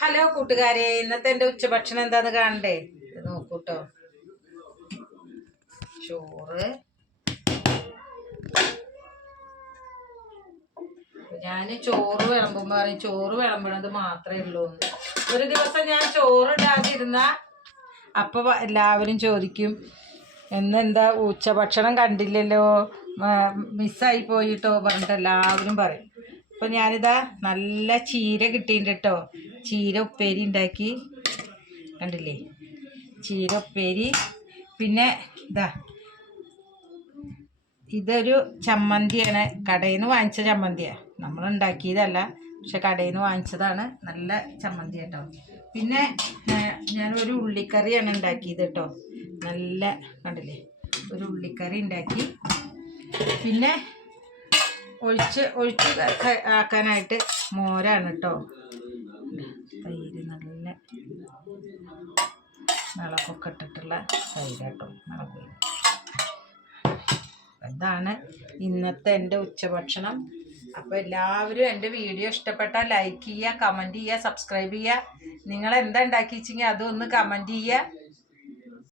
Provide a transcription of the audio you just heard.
Hello കൂട്ടുകാരെ, ഇന്നത്തെ എൻ്റെ ഉച്ചഭക്ഷണം എന്താന്ന് കാണണ്ടേ? ഇത് നോക്കൂട്ടോ. ചോറ്, ഞാൻ ചോറ് വിളമ്പുമ്പോൾ പറയും ചോറ് വിളമ്പണത് മാത്രമേ ഉള്ളൂ. ഒരു ദിവസം ഞാൻ ചോറ് ഇടാതിരുന്ന അപ്പൊ എല്ലാവരും ചോദിക്കും എന്നെന്താ ഉച്ചഭക്ഷണം കണ്ടില്ലല്ലോ, മിസ്സായി പോയിട്ടോ പറഞ്ഞിട്ട് എല്ലാവരും പറയും. അപ്പം ഞാനിതാ നല്ല ചീര കിട്ടിയിട്ടുണ്ട് കേട്ടോ. ചീര ഉപ്പേരി ഉണ്ടാക്കി, കണ്ടില്ലേ? ചീര ഉപ്പേരി. പിന്നെ ഇതാ ഇതൊരു ചമ്മന്തിയാണ്, കടയിൽ നിന്ന് വാങ്ങിച്ച ചമ്മന്തിയാണ്, നമ്മൾ ഉണ്ടാക്കിയതല്ല, പക്ഷെ കടയിൽ നിന്ന് വാങ്ങിച്ചതാണ്. നല്ല ചമ്മന്തി കേട്ടോ. പിന്നെ ഞാനൊരു ഉള്ളിക്കറിയാണ് ഉണ്ടാക്കിയത് കേട്ടോ. നല്ല കണ്ടില്ലേ, ഒരു ഉള്ളിക്കറി ഉണ്ടാക്കി. പിന്നെ ഒഴിച്ച് ആക്കാനായിട്ട് മോരാണ് കേട്ടോ. തൈര്, നല്ല മുളകൊക്കെ ഇട്ടിട്ടുള്ള തൈര് കേട്ടോ, മുളക്. ഇതാണ് ഇന്നത്തെ എൻ്റെ ഉച്ചഭക്ഷണം. അപ്പോൾ എല്ലാവരും എൻ്റെ വീഡിയോ ഇഷ്ടപ്പെട്ടാൽ ലൈക്ക് ചെയ്യുക, കമൻറ്റ് ചെയ്യുക, സബ്സ്ക്രൈബ് ചെയ്യുക. നിങ്ങൾ എന്താ ഉണ്ടാക്കി വെച്ചെങ്കിൽ അതൊന്ന് കമൻറ്റ് ചെയ്യുക.